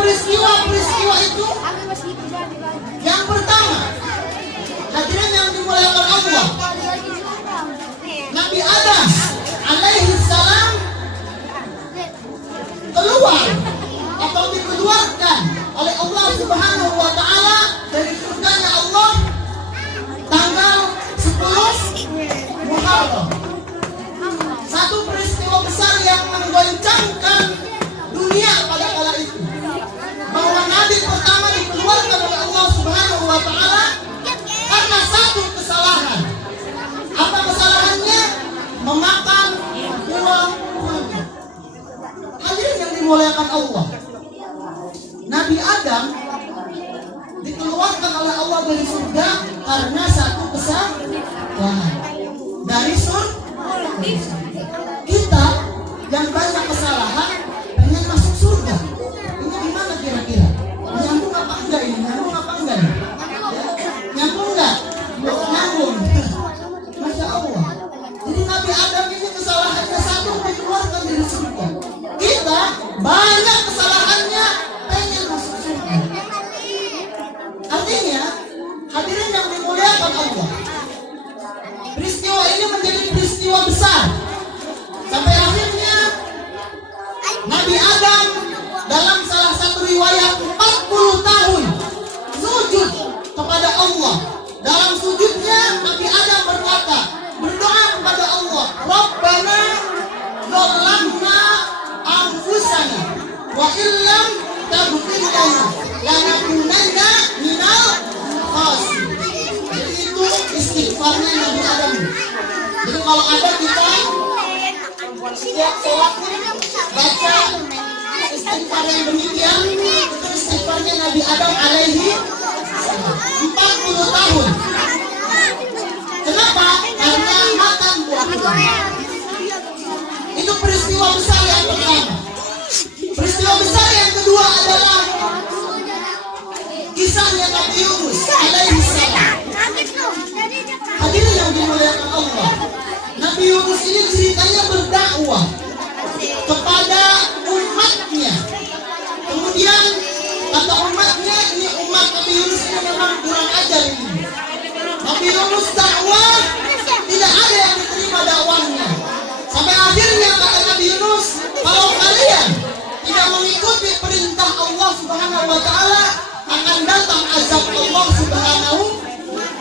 peristiwa itu yang pertama, hadirin yang dimuliakan Allah, Nabi Adam alaihi salam keluar atau dikeluarkan oleh Allah Subhanahu wa taala dari surganya Allah tanggal 10 Muharram. Satu peristiwa besar yang menggoncangkan dunia pada kala itu, bahwa Nabi pertama dikeluarkan oleh Allah Subhanahu wa taala karena satu kesalahan. Apa kesalahannya? Memakan buah kurma. Hadirin yang dimuliakan Allah, Nabi Adam dikeluarkan oleh Allah dari surga karena satu kesalahan. Dari surga. Kita yang banyak kesalahan pengen masuk surga. Ini gimana kira-kira? Nyambung apa enggak ini? Nyambung apa enggak nih? Nyambung enggak? Nyambung. Masya Allah. Jadi Nabi Adam ini kesalahannya satu, dikeluarkan dari surga. Kita banyak kesalahannya pengen masuk surga. Artinya, hadirin yang dimuliakan Allah, peristiwa ini menjadi peristiwa besar. Sampai akhirnya Nabi Adam dalam salah satu riwayat 40 tahun sujud kepada Allah. Dalam sujudnya Nabi Adam berdoa kepada Allah, Rabbana zalamna anfusana wa illam taghfir lana lanakunanna minal khasirin. Jadi itu istighfarnya Nabi Adam. Jadi kalau ada kita setiap sholat baca istighfar yang demikian, itu istighfarnya Nabi Adam alaihi 40 tahun. Kenapa? Karena makan buah kurma. Itu peristiwa besar yang pertama. Peristiwa besar yang kedua adalah kisahnya Nabi Yunus alaihi salam. Hadirin yang dimuliakan Allah, Nabi Yunus ini ceritanya berdakwah kepada umatnya. Kemudian kata umatnya, ini umat Nabi Yunus ini memang kurang ajar ini. Nabi Yunus dakwah, tidak ada yang diterima dakwahnya. Sampai akhirnya kata Nabi Yunus, kalau kalian tidak mengikuti perintah Allah Subhanahu wa taala, akan datang azab Allah Subhanahu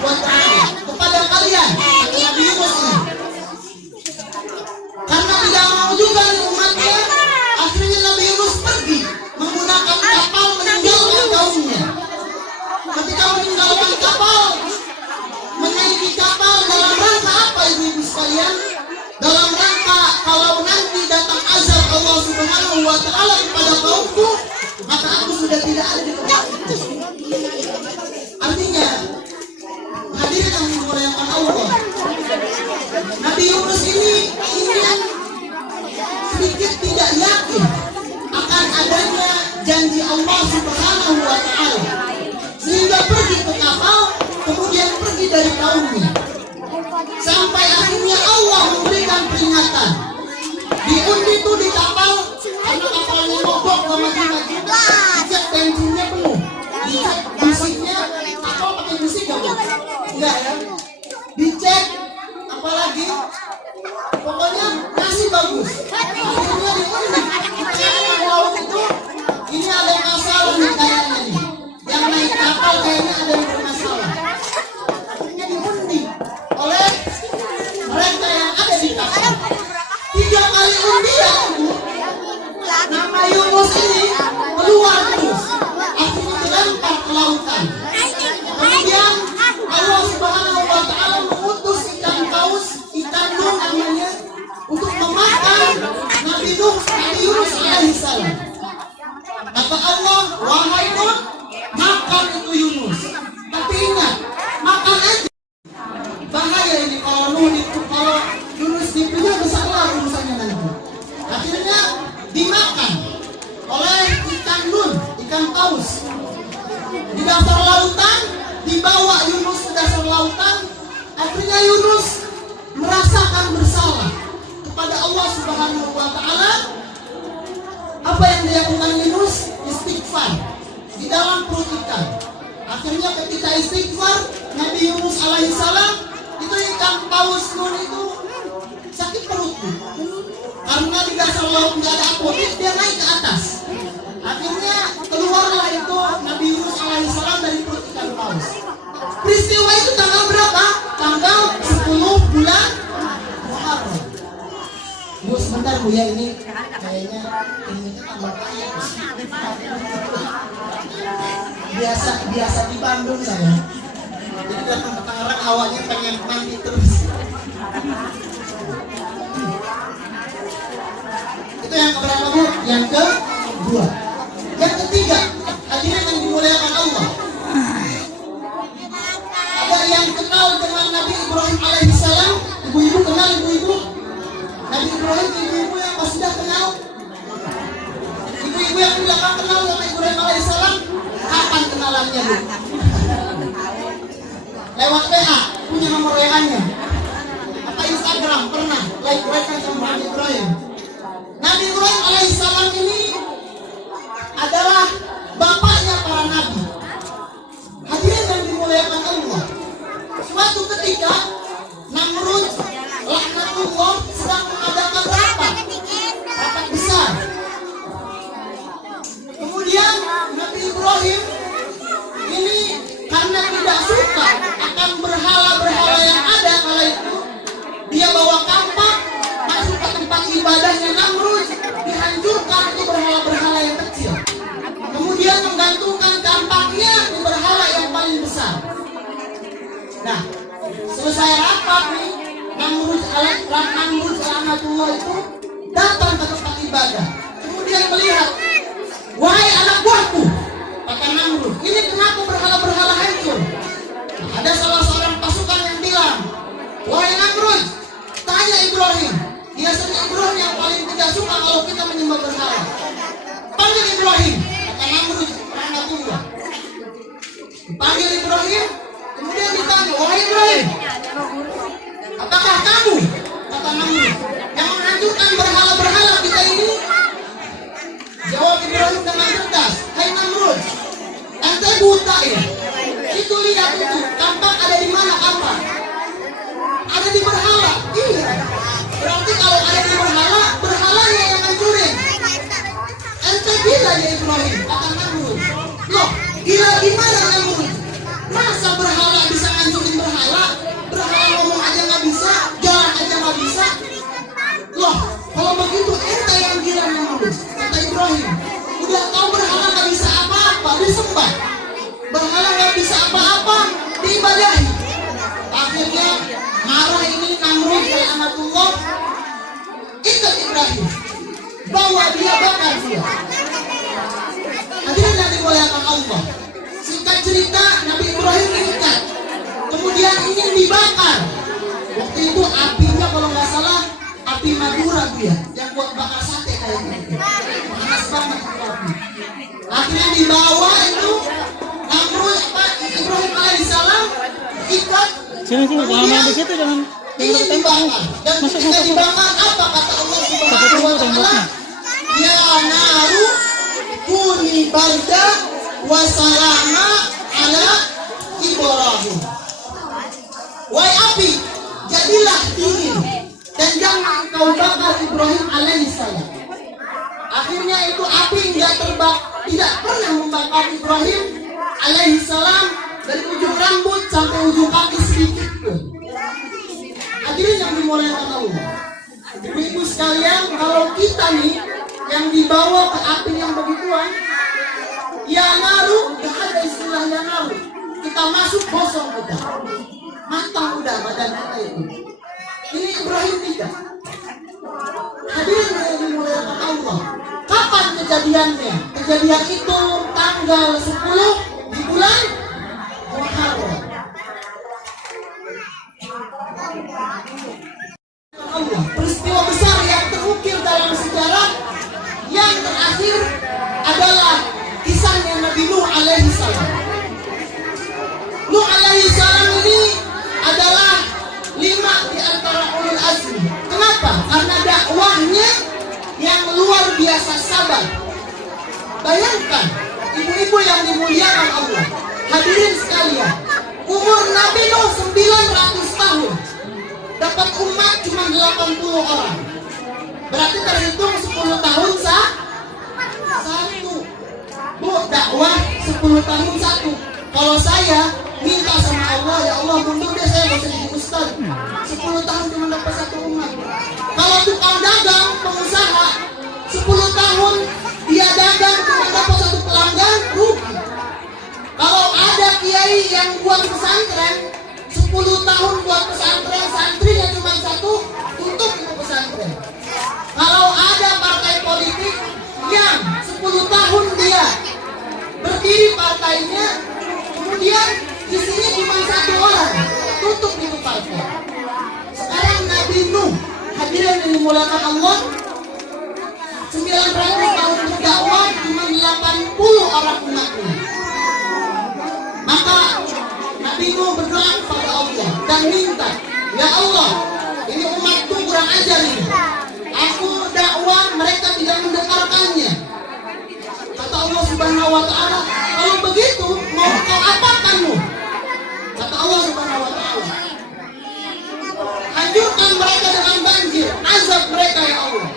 wa taala kepada kalian. Kata Nabi Yunus ini. Karena tidak mau juga umatnya, akhirnya Nabi Yunus pergi menggunakan kapal meninggalkan kaumnya. Ketika meninggalkan kapal, menaiki kapal dalam rangka apa ibu-ibu sekalian? Dalam rangka kalau nanti datang azab Allah Subhanahu wa taala kepada kaumku, maka aku sudah tidak ada di tempat itu. Artinya, hadirin yang dimuliakan Allah, Nabi Yunus ini sedikit tidak yakin akan adanya janji Allah Subhanahu wa taala, sehingga pergi ke kapal, kemudian pergi dari kaumnya. Sampai akhirnya Allah memberikan peringatan. Diundi itu di kapal, karena kapalnya mogok lama-lama, dicek bensinnya penuh, dicek musiknya, kapal pakai musik enggak ya? Dicek apalagi, pokoknya masih bagus. Akhirnya diundi laut itu, ini ada yang masalah nih kayaknya nih. Yang naik kapal kayaknya ada yang bermasalah. Akhirnya diundi oleh mereka yang ada di kapal. 3 kali undian, nama Yunus ini keluar terus. Akhirnya terlempar ke lautan. Kemudian Allah Subhanahu wa taala mengutus ikan paus, ikan nun namanya, untuk memakan Nabi Yunus alaihissalam. Kata Allah, wahai Nun, makan itu Yunus. Tapi ingat, makan aja. Bahaya ini kalau Nun itu, kalau Yunus dipunya besarlah urusannya nanti. Akhirnya dimakan oleh ikan Nun, ikan paus. Di dasar lautan, dibawa Yunus ke dasar lautan. Akhirnya Yunus merasakan bersalah kepada Allah Subhanahu wa taala. Apa yang dilakukan Yunus? Istighfar. besar. Akhirnya ketika istighfar, Nabi Yunus alaihissalam itu ikan paus nun itu sakit perut. Karena di dasar laut nggak ada apotek, dia naik ke atas. Akhirnya keluarlah itu Nabi Yunus alaihissalam dari perut ikan paus. Peristiwa itu tanggal berapa? Tanggal 10 bulan Muharram. Bu, sebentar Bu ya, ini kayaknya ini tambah kaya. Biasa di Bandung saya. Jadi datang ke Tangerang awalnya pengen mandi terus. Itu yang keberapa Bu? Yang kedua. Yang ketiga, hadirin yang dimuliakan Allah. Ada yang kenal dengan Nabi Ibrahim alaihissalam? Ibu-ibu kenal ibu-ibu? Nabi Ibrahim, ibu-ibu yang pasti sudah kenal. Ibu-ibu yang tidak kenal sama Ibrahim alaihissalam, kapan kenalannya Bu? Lewat WA, punya nomor WA-nya. Apa Instagram, pernah like-like sama Nabi Ibrahim. Nabi Ibrahim alaihissalam ini adalah bapaknya para nabi. Hadirin yang dimuliakan Allah. Suatu ketika Namrud laknatullah sedang mengadakan rapat besar. Kemudian Nabi Ibrahim ini karena tidak suka akan berhala-berhala yang ada kala itu, dia bawa kampak masuk ke tempat ibadahnya Namrud, dihancurkan itu berhala-berhala yang kecil. Kemudian menggantungkan kampaknya di berhala yang paling besar. Nah, selesai rapat nih, Namrud laknatullah itu datang ke tempat ibadah. Kemudian melihat, wahai anak buahku, kata Namrud, ini kenapa berhala-berhala hancur? Nah, ada salah seorang pasukan yang bilang, wahai Namrud, tanya Ibrahim. Biasanya Ibrahim yang paling tidak suka kalau kita menyembah berhala. Panggil Ibrahim, kata Namrud laknatullah. Panggil Ibrahim, kemudian ditanya, wahai Ibrahim, apakah kamu, kata Namrud, yang menghancurkan berhala-berhala kita ini? Jawab Ibrahim dengan cerdas, hai Namrud, ente buta ya? Itu lihat itu, tampak ada di mana kampak? Ada di berhala. Iya. Berarti kalau ada di berhala, berhalanya yang hancurin. Ente gila ya Ibrahim, kata Namrud. Loh, gila gimana Namrud? Masa berhala bisa ngancurin berhala? Berhala ngomong aja nggak bisa, jalan aja nggak bisa. Loh, kalau begitu ente yang gila Namrud, kata Ibrahim. Udah tahu berhala nggak bisa apa-apa, disembah. Berhala nggak bisa apa-apa, diibadahi. Akhirnya marah ini Namrud laknatullah, ikat Ibrahim, bawa dia bakar dia. Hadirin yang dimuliakan Allah. Singkat cerita, Nabi Ibrahim diikat, kemudian ingin dibakar. Waktu itu apinya kalau nggak salah api Madura ya, yang buat bakar sate kayak gitu. Panas banget itu api. Akhirnya dibawa itu Namrud Ibrahim alaihissalam ikat. Sini jangan di situ, jangan dibakar. Dan ketika dibakar apa kata Allah Subhanahu wa taala? Ya naru kuni barda wa salama ala Ibrahim. Wahai api, jadilah dingin dan jangan kau bakar Ibrahim alaihissalam. Akhirnya itu api tidak pernah membakar Ibrahim alaihissalam dari ujung rambut sampai ujung kaki sedikit pun. Hadirin yang dimuliakan Allah. Ibu-ibu sekalian, kalau kita nih yang dibawa ke api yang begituan, ya naru, gak ada istilah ya naru. Kita masuk kosong kita, matang udah badan kita itu. Ini Ibrahim tidak. Hadirin yang dimuliakan Allah. Kapan kejadiannya? Kejadian itu tanggal 10 di bulan Muharram. Allah, peristiwa besar yang terukir dalam sejarah. Yang terakhir adalah kisahnya Nabi Nuh alaihissalam. Nuh alaihissalam ini adalah 5 di antara ulul azmi. Kenapa? Karena dakwahnya yang luar biasa sabar. Bayangkan, ibu-ibu yang dimuliakan Allah, Hadirin sekalian, umur Nabi Nuh 900 tahun, dapat umat cuma 80 orang. Berarti terhitung 10 tahun satu. Bu, dakwah 10 tahun satu. Kalau saya minta sama Allah, ya Allah mundur deh, saya gak usah jadi ustaz. 10 tahun cuma dapat satu umat. Kalau tukang dagang, pengusaha, 10 tahun dia dagang cuma dapat satu pelanggan, rugi. Kalau ada kiai yang buat pesantren, 10 tahun buat pesantren, santrinya cuma satu, tutup itu pesantren. Kalau ada partai politik yang 10 tahun dia berdiri partainya, kemudian isinya cuma satu orang, tutup itu partai. Sekarang Nabi Nuh, hadirin yang dimuliakan Allah, 900 tahun berdakwah cuma 80 orang umatnya. Maka Nabi Nuh berdoa kepada Allah dan minta, ya Allah, ini umatku kurang ajar ini. Aku dakwah, mereka tidak mendengarkannya. Kata Allah Subhanahu wa ta'ala, kalau begitu mau kau apakan Nuh? Kata Allah Subhanahu wa ta'ala, hancurkan mereka dengan banjir, azab mereka ya Allah.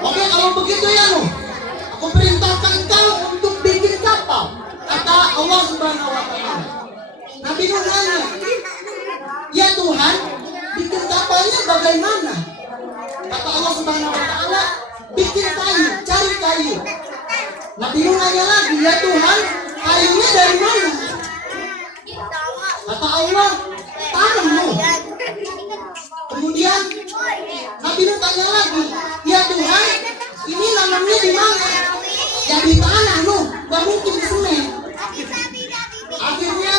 Oke, kalau begitu ya Nuh, aku perintahkan kau untuk bikin kapal. Kata Allah Subhanahu wa ta'ala. Nabi Nuh nanya, ya Tuhan, bikin kapalnya bagaimana? Kata Allah Subhanahu wa ta'ala, bikin kayu, cari kayu. Nabi Nuh nanya lagi, ya Tuhan, kayunya dari mana? Kata Allah, tanam Nuh. Kemudian Nabi Nuh tanya lagi, ya Tuhan, ini nanamnya di mana? Ya di tanah Nuh, gak mungkin di semen. Akhirnya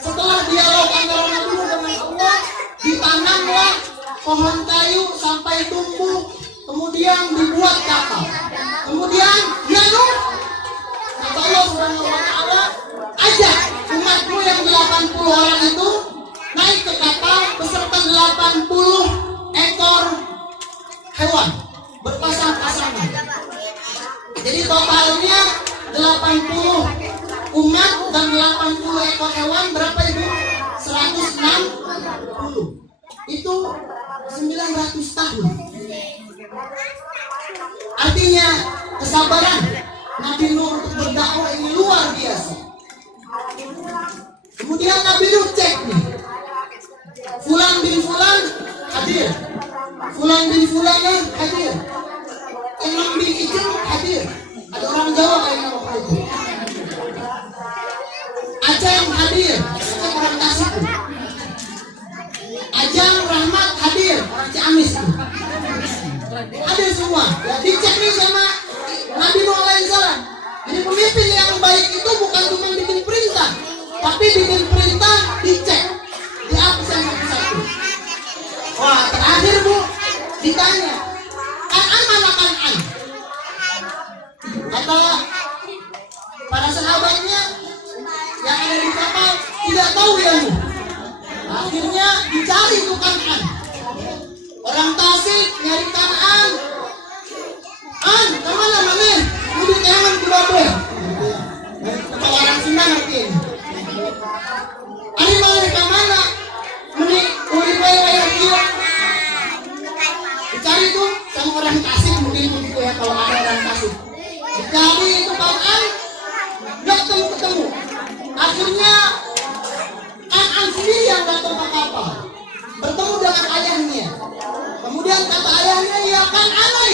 setelah dialog antara Nabi Nuh dengan Allah, ditanamlah pohon kayu sampai tumbuh, kemudian dibuat kapal. Kemudian ya Nuh, kata Allah Subhanahu wa ta'ala, ajak umatmu yang 80 orang itu naik ke kapal beserta 80 ekor hewan berpasang-pasangan. Jadi totalnya 80 umat dan 80 ekor hewan, berapa itu? 160. Itu 900 tahun. Artinya kesabaran Nabi Nuh untuk berdakwah ini luar biasa. Kemudian Nabi Nuh cek nih, Fulan bin Fulan hadir, Fulan bin Fulan hadir, Imam bin Ijil hadir. Ada orang Jawa kayaknya waktu itu. Ajang hadir, itu orang Tasik. Ajang Rahmat hadir, orang Ciamis tuh. Ada semua. Ya, dicek nih sama Nabi Nuh alaihissalam. Jadi pemimpin yang baik itu bukan cuma bikin perintah, tapi bikin perintah dicek, diabsen satu-satu. Wah, terakhir Bu ditanya, Kan'an mana Kan'an? Kata para sahabatnya yang ada di kapal, tidak tahu ya Nuh. Akhirnya dicari tuh Kan'an. Orang Tasik nyari Kan'an. An, kemana mana? Udah jangan ke Babel. Kepala orang Sunda ngerti. Ani mana kemana? Meni uri bayar dia. Dicari tuh sama orang Tasik, mungkin begitu ya kalau ada orang Tasik. Dicari itu Kan'an, nggak ketemu. Akhirnya Kan'an sendiri yang datang ke kapal, bertemu dengan ayahnya. Kemudian kata ayahnya, ya Kan'an,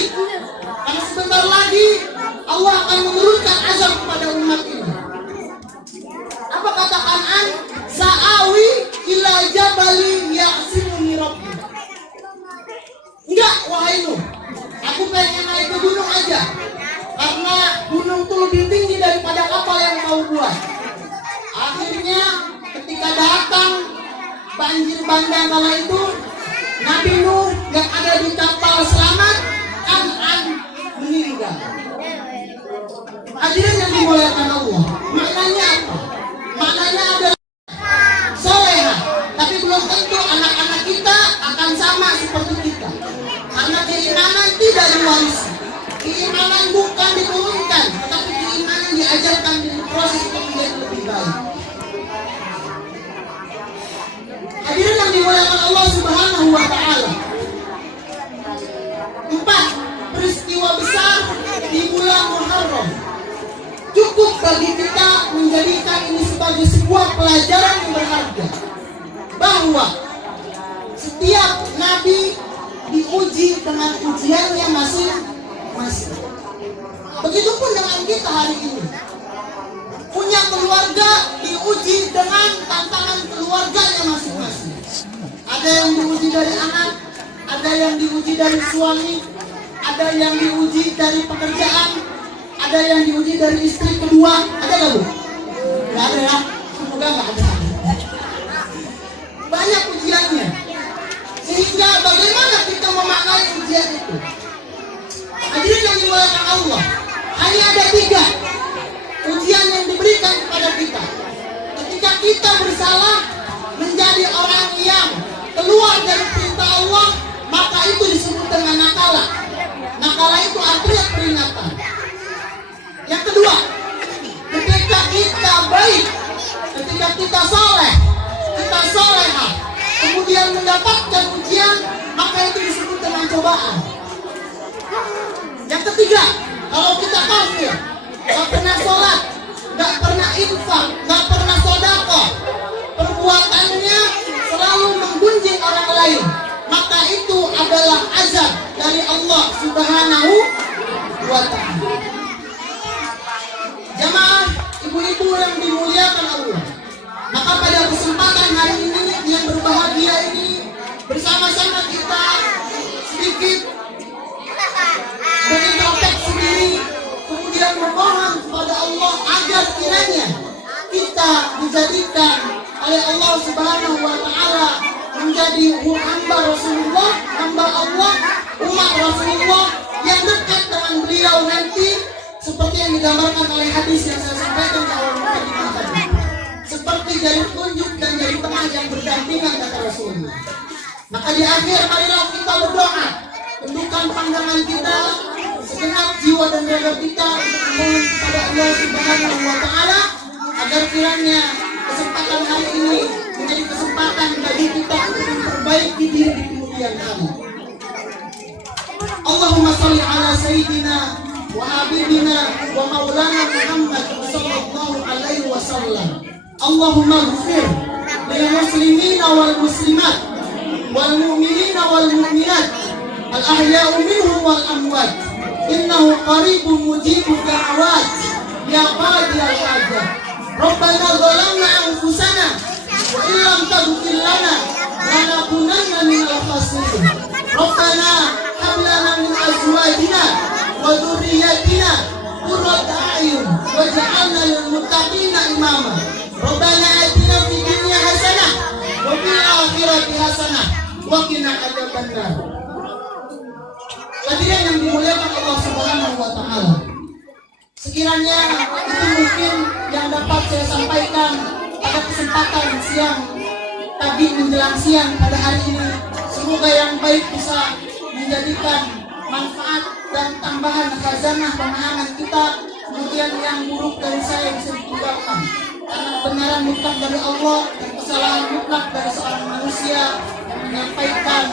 karena sebentar lagi Allah akan menurunkan azab kepada umat ini. Apa kata Kan'an? Sa'awi ila jabali ya'simuni rabbi. Enggak, wahai Nuh, aku pengen naik ke gunung aja, karena gunung itu lebih tinggi daripada kapal yang mau buat. Akhirnya ketika datang banjir bandang kala itu, Nabi Nuh yang ada di kapal selamat, Kan'an meninggal. Hadirin yang dimuliakan Allah, maknanya apa? Maknanya adalah solehah, tapi belum tentu anak-anak kita akan sama seperti kita, karena keimanan tidak diwarisi. Keimanan bukan diturunkan, tetapi keimanan diajarkan di proses untuk menjadi lebih baik. Subhanahu wa Ta'ala. 4. Peristiwa besar di bulan Muharram. Cukup bagi kita menjadikan ini sebagai sebuah pelajaran yang berharga, bahwa setiap nabi diuji dengan ujiannya masing-masing. Begitupun dengan kita hari ini. Punya keluarga diuji dengan tantangan keluarganya masing-masing. Ada yang diuji dari anak, ada yang diuji dari suami, ada yang diuji dari pekerjaan, ada yang diuji dari istri kedua. Ada nggak, Bu? Nggak ada ya? Semoga nggak ada. Banyak ujiannya. Sehingga bagaimana kita memaknai ujian itu? Hadirin yang dimuliakan Allah, hanya ada 3 ujian yang diberikan kepada kita. Ketika kita bersalah menjadi orang yang keluar dari perintah Allah, maka itu disebut dengan nakala. Nakala itu artinya peringatan. Yang kedua, ketika kita baik, ketika kita soleh, kita solehah, kemudian mendapatkan ujian, maka itu disebut dengan cobaan. Yang ketiga, kalau kita kafir, nggak pernah sholat, nggak pernah infak, nggak pernah sedekah, perbuatannya selalu menggunjing orang lain, maka itu adalah azab dari Allah Subhanahu wa Ta'ala. Jamaah ibu-ibu yang dimuliakan Allah, maka pada kesempatan hari ini yang berbahagia ini, bersama-sama kita sedikit berintrospeksi diri, kemudian memohon kepada Allah agar kiranya kita dijadikan oleh Allah Subhanahu wa Ta'ala menjadi hamba Rasulullah, hamba Allah, umat Rasulullah yang dekat dengan beliau nanti, seperti yang digambarkan oleh hadis yang saya sampaikan di awal mukadimah tadi. Seperti jari telunjuk dan jari tengah yang berdampingan, kata Rasulullah. Maka di akhir marilah kita berdoa, tentukan pandangan kita, segenap jiwa dan raga kita mohon kepada Allah Subhanahu wa Ta'ala agar kiranya kesempatan hari ini menjadi kesempatan bagi kita untuk memperbaiki diri di kemudian hari. Allahumma sholli ala sayyidina wa habibina wa maulana Muhammad sallallahu alaihi wasallam. Allahumma ighfir lil muslimina wal muslimat wal mu'minina wal mu'minat al ahya'u minhum wal amwat. Innahu qaribun mujibud da'awat ya qadiyal hajat. Rabbana zalamna anfusana wa illam taghfir lana lanakunanna minal khasirin. Rabbana hab lana min azwajina wa dhurriyyatina qurrata a'yun waj'alna lil muttaqina imama. Rabbana atina fid dunya hasanah wa fil akhirati hasanah wa qina adzabannar. Hadirin yang dimuliakan Allah Subhanahu wa Ta'ala, sekiranya itu mungkin yang dapat saya sampaikan pada kesempatan siang tadi menjelang siang pada hari ini. Semoga yang baik bisa menjadikan manfaat dan tambahan khazanah pemahaman kita, kemudian yang buruk dari saya bisa ditinggalkan, karena kebenaran mutlak dari Allah dan kesalahan mutlak dari seorang manusia yang menyampaikan